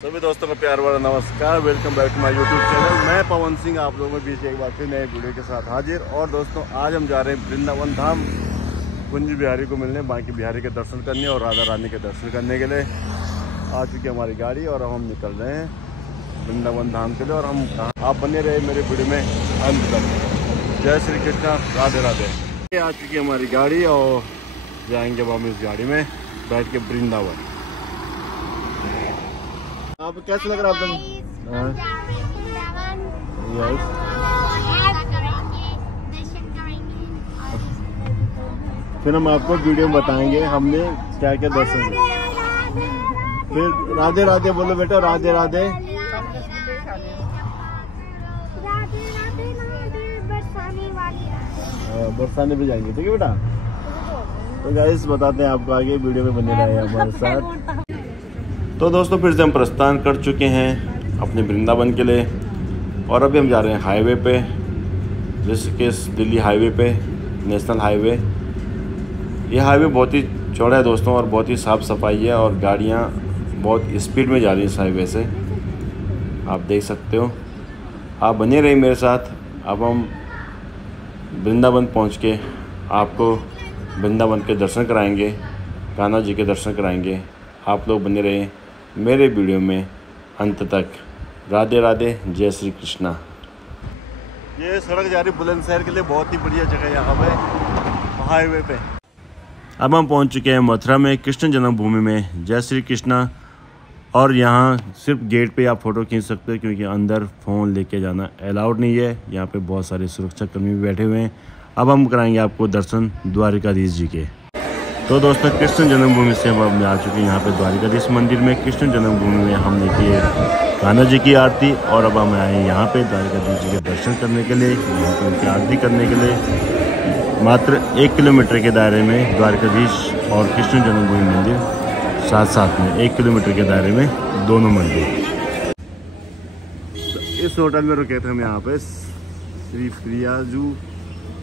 सभी दोस्तों को प्यार वाला नमस्कार। Welcome back to my YouTube channel. मैं पवन सिंह आप लोगों के बीच एक बार फिर नए वीडियो के साथ हाजिर। और दोस्तों आज हम जा रहे हैं वृंदावन धाम कुंज बिहारी को मिलने, बाकी बिहारी के दर्शन करने और राधा रानी के दर्शन करने के लिए आ चुकी हमारी गाड़ी और हम निकल रहे हैं वृंदावन धाम के लिए। और हम आप बने रहे मेरे वीडियो में अंत तक। जय श्री कृष्णा, राधे राधे। आ चुकी हमारी गाड़ी और जाएंगे अब हम इस गाड़ी में बैठ के वृंदावन। आपको कैसा लग रहा है? फिर हम आपको वीडियो में बताएंगे हमने क्या क्या दर्शन किए। फिर राधे राधे बोलो बेटा, राधे राधे। बरसाने भी जाएंगे, ठीक है बेटा। तो गाइस बताते हैं आपको, आगे वीडियो में बने रहे हमारे साथ। तो दोस्तों फिर से हम प्रस्थान कर चुके हैं अपने वृंदावन के लिए और अभी हम जा रहे हैं हाईवे पे, ऋषिकेश दिल्ली हाईवे पे, नेशनल हाईवे। ये हाईवे बहुत ही चौड़ा है दोस्तों और बहुत ही साफ़ सफाई है और गाड़ियाँ बहुत स्पीड में जा रही हैं इस हाईवे से, आप देख सकते हो। आप बने रहिए मेरे साथ। अब हम वृंदावन पहुँच के आपको वृंदावन के दर्शन कराएंगे, कान्हा जी के दर्शन कराएंगे। आप लोग बने रहे मेरे वीडियो में अंत तक। राधे राधे, जय श्री कृष्णा। ये सड़क जा रही बुलंदशहर के लिए, बहुत ही बढ़िया जगह यहाँ पे हाईवे पे। अब हम पहुँच चुके हैं मथुरा में, कृष्ण जन्मभूमि में। जय श्री कृष्णा। और यहाँ सिर्फ गेट पे आप फ़ोटो खींच सकते हो क्योंकि अंदर फ़ोन लेके जाना अलाउड नहीं है। यहाँ पे बहुत सारे सुरक्षाकर्मी भी बैठे हुए हैं। अब हम कराएंगे आपको दर्शन द्वारिकाधीश जी के। तो दोस्तों कृष्ण जन्मभूमि से हम आ चुके हैं यहाँ पे द्वारिकाधीश मंदिर में। कृष्ण जन्मभूमि में हमने किए कान्हा जी की आरती और अब हम आए यहाँ पे द्वारिकाधीश जी के दर्शन करने के लिए, यहाँ पे उनकी आरती करने के लिए। मात्र 1 किलोमीटर के दायरे में द्वारिकाधीश और कृष्ण जन्मभूमि मंदिर साथ साथ में, 1 किलोमीटर के दायरे में दोनों मंदिर। तो इस होटल में रुके थे हम यहाँ पे, Shri Priyaju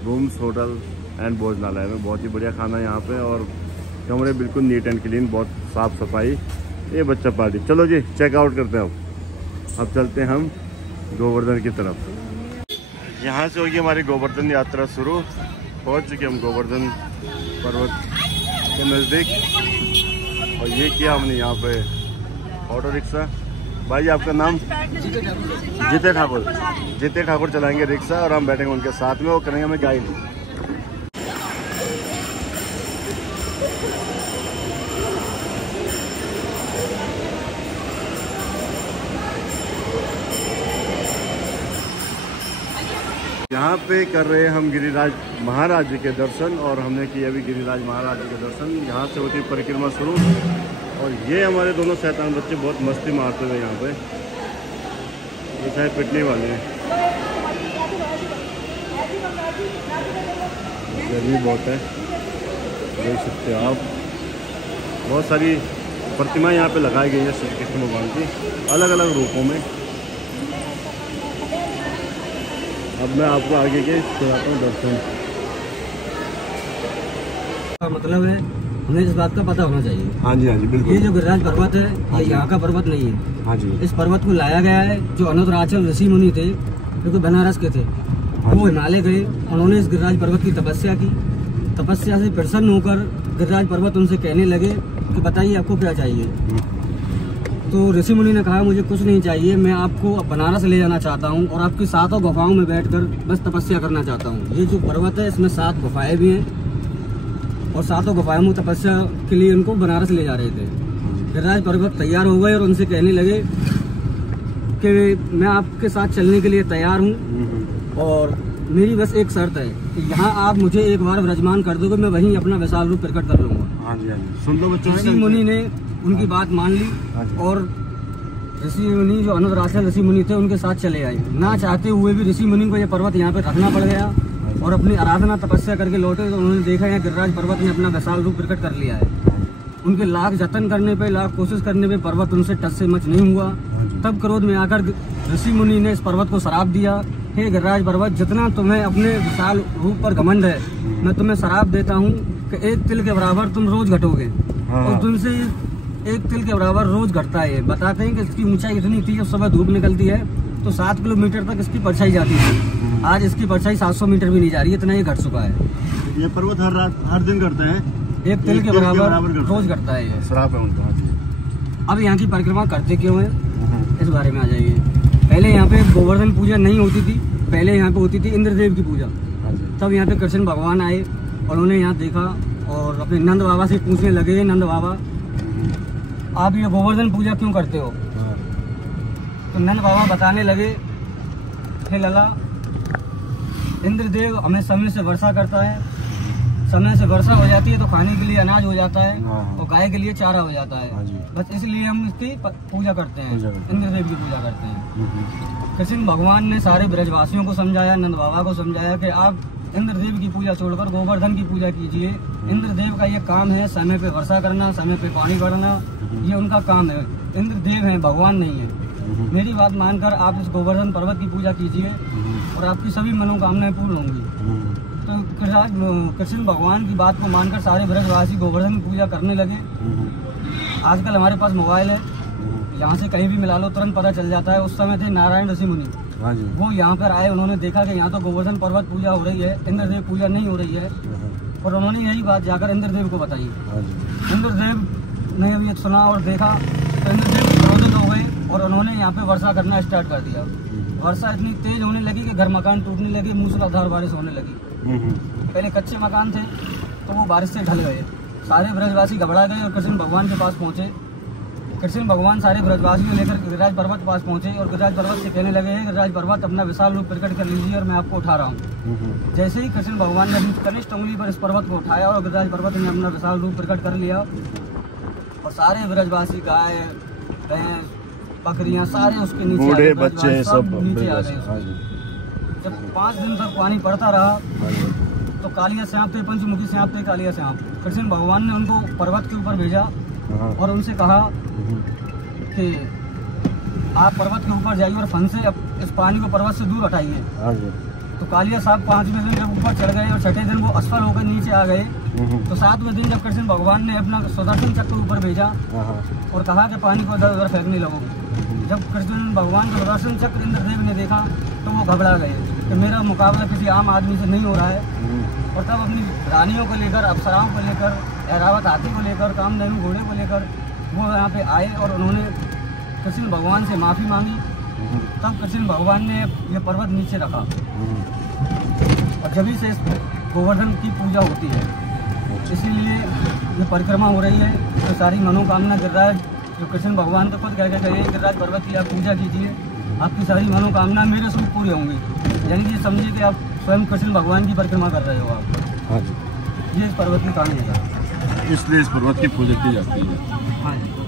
rooms hotel and भोजनालय में। बहुत ही बढ़िया खाना यहाँ पे और कमरे बिल्कुल नीट एंड क्लीन, बहुत साफ़ सफाई। ये बच्चा पार्टी। चलो जी चेकआउट करते हैं। अब चलते हैं हम गोवर्धन की तरफ। यहाँ से होगी हमारी गोवर्धन यात्रा शुरू। पहुँच चुके हम गोवर्धन पर्वत के नज़दीक और ये किया हमने यहाँ पे ऑटो रिक्शा। भाई आपका नाम? जीते ठाकुर। जीते ठाकुर चलाएंगे रिक्शा और हम बैठेंगे उनके साथ में, वो करेंगे हमें गाइड। यहाँ पे कर रहे हैं हम गिरिराज महाराज जी के दर्शन और हमने किया अभी गिरिराज महाराज जी के दर्शन। यहाँ से होती परिक्रमा शुरू और ये हमारे दोनों शैतान बच्चे बहुत मस्ती मारते हुए यहाँ पे, ये शायद पिटने वाले हैं। गर्मी बहुत है, देख सकते हो आप। बहुत सारी प्रतिमा यहाँ पे लगाई गई है श्री कृष्ण भगवान की अलग अलग रूपों में। अब मैं आपको आगे के कराता हूँ दर्शन। का मतलब है हमें इस बात का पता होना चाहिए। हाँ जी, हाँ जी, बिल्कुल। ये जो गिरिराज पर्वत है ये यहाँ का पर्वत नहीं है। हाँ जी। इस पर्वत को लाया गया है जो अनुराचल ऋषि मुनि थे, जो कि बनारस के थे। वो हिमालय गए, उन्होंने इस गिरिराज पर्वत की तपस्या की। तपस्या से प्रसन्न होकर गिरिराज पर्वत उनसे कहने लगे कि बताइए आपको क्या चाहिए। तो ऋषि मुनि ने कहा मुझे कुछ नहीं चाहिए, मैं आपको बनारस ले जाना चाहता हूँ और आपकी 7 गुफाओं में बैठकर बस तपस्या करना चाहता हूँ। ये जो पर्वत है इसमें 7 गुफाएं भी हैं और 7 गुफाओं में तपस्या के लिए उनको बनारस ले जा रहे थे। गिरिराज पर्वत तैयार हो गए और उनसे कहने लगे कि मैं आपके साथ चलने के लिए तैयार हूँ और मेरी बस एक शर्त है कि यहाँ आप मुझे एक बार विराजमान कर दोगे, मैं वहीं अपना विशाल रूप प्रकट कर लूँगा। हाँ जी, हाँ जी। सुन लो बच्चों। ऋषि मुनि ने उनकी बात मान ली और ऋषि मुनि जो अनुराचल ऋषि मुनि थे उनके साथ चले आए। ना चाहते हुए भी ऋषि मुनि को यह पर्वत यहाँ पे रखना पड़ गया और अपनी आराधना तपस्या करके लौटे तो उन्होंने देखा है गिरिराज पर्वत ने अपना विशाल रूप प्रकट कर लिया है। उनके लाख जतन करने पे, लाख कोशिश करने पे पर्वत उनसे टच से मच नहीं हुआ। तब क्रोध में आकर ऋषि मुनि ने इस पर्वत को श्राप दिया, हे गिरिराज पर्वत, जितना तुम्हें अपने विशाल रूप पर घमंड है, मैं तुम्हें श्राप देता हूँ कि 1 तिल के बराबर तुम रोज घटोगे और तुमसे 1 तिल के बराबर रोज घटता है। बताते हैं कि इसकी ऊंचाई इतनी थी, जब सुबह धूप निकलती है तो 7 किलोमीटर तक इसकी परछाई जाती थी। आज इसकी परछाई 700 मीटर भी नहीं जा रही है, इतना ही घट चुका है। ये पर्वत हर दिन करते हैं, 1 तिल के बराबर रोज घटता है ये। श्राप है उनका। अब यहाँ की परिक्रमा करते क्यों है, इस बारे में आ जाइए। पहले यहाँ पे गोवर्धन पूजा नहीं होती थी, पहले यहाँ पे होती थी इंद्रदेव की पूजा। तब यहाँ पे कृष्ण भगवान आए और उन्हें यहाँ देखा और अपने नंद बाबा से पूछने लगे, नंद बाबा आप ये गोवर्धन पूजा क्यों करते हो? तो नंद बाबा बताने लगे, हे लला, इंद्रदेव हमें समय से वर्षा करता है, समय से वर्षा हो जाती है तो खाने के लिए अनाज हो जाता है और गाय के लिए चारा हो जाता है। बस इसलिए हम इसकी पूजा करते हैं, इंद्रदेव की पूजा करते हैं। कृष्ण भगवान ने सारे ब्रजवासियों को समझाया, नंद बाबा को समझाया कि आप इंद्रदेव की पूजा छोड़कर गोवर्धन की पूजा कीजिए। इंद्रदेव का ये काम है समय पे वर्षा करना, समय पे पानी भरना, ये उनका काम है। इंद्रदेव है, भगवान नहीं है। मेरी बात मानकर आप इस गोवर्धन पर्वत की पूजा कीजिए और आपकी सभी मनोकामनाएं पूर्ण होंगी। तो कृष्ण भगवान की बात को मानकर सारे ब्रजवासी गोवर्धन की पूजा करने लगे। आजकल हमारे पास मोबाइल है, यहाँ से कहीं भी मिला लो तुरंत पता चल जाता है। उस समय थे नारायण ऋषि मुनि, वो यहाँ पर आए, उन्होंने देखा कि यहाँ तो गोवर्धन पर्वत पूजा हो रही है, इंद्रदेव पूजा नहीं हो रही है, और उन्होंने यही बात जाकर इंद्रदेव को बताई। इंद्रदेव ने अब ये सुना और देखा तो इंद्रदेव क्रोधित हो गए और उन्होंने यहाँ पे वर्षा करना स्टार्ट कर दिया। वर्षा इतनी तेज होने लगी कि घर मकान टूटने लगे, मूसलाधार बारिश होने लगी। पहले कच्चे मकान थे तो वो बारिश से ढल गए, सारे ब्रजवासी घबरा गए और कृष्ण भगवान के पास पहुँचे। कृष्ण भगवान सारे ब्रजवासियों को लेकर गिरिराज पर्वत के पास पहुँचे और गिरिराज पर्वत से कहने लगे, गिरिराज पर्वत अपना विशाल रूप प्रकट कर लीजिए और मैं आपको उठा रहा हूँ। जैसे ही कृष्ण भगवान ने अपनी कनिष्ठ उंगली पर इस पर्वत को उठाया और गिरिराज पर्वत ने अपना विशाल रूप प्रकट कर लिया और सारे ब्रजवासी गाय भैंस बकरियां सारे उसके नीचे, बूढ़े बच्चे सब नीचे आ गए। जब 5 दिन तक पानी पड़ता रहा तो कालिया सांप थे, पंचमुखी सांप थे, कालिया सांप, कृष्ण भगवान ने उनको पर्वत के ऊपर भेजा और उनसे कहा कि आप पर्वत के ऊपर जाइए और फन से इस पानी को पर्वत से दूर हटाइए। तो कालिया सांप 5वें दिन जब ऊपर चढ़ गए और 6ठे दिन वो असफल होकर नीचे आ गए, तो 7वें दिन जब कृष्ण भगवान ने अपना सुदर्शन चक्र ऊपर भेजा और कहा कि पानी को इधर उधर फेंकने लगोगे। जब कृष्ण भगवान का सुदर्शन चक्र इंद्रदेव ने देखा तो वो घबरा गए कि मेरा मुकाबला किसी आम आदमी से नहीं हो रहा है, और तब अपनी रानियों को लेकर, अप्सराओं को लेकर, ऐरावत हाथी को लेकर, कामधेनु घोड़े को लेकर वो यहाँ पे आए और उन्होंने कृष्ण भगवान से माफ़ी मांगी। तब कृष्ण भगवान ने ये पर्वत नीचे रखा और जभी से गोवर्धन की पूजा होती है, इसीलिए ये परिक्रमा हो रही है। तो सारी मनोकामना गिरिराज जो कृष्ण भगवान तो खुद कह के कहिए गिरिराज पर्वत की आप पूजा कीजिए, आपकी सारी मनोकामना मेरे से पूरी होंगी। यानी कि समझिए कि आप स्वयं कृष्ण भगवान की परिक्रमा कर रहे हो आप। ये इस पर्वत की कहानी है, इसलिए इस पर्वत की पूजा की जाती है। हाँ जी।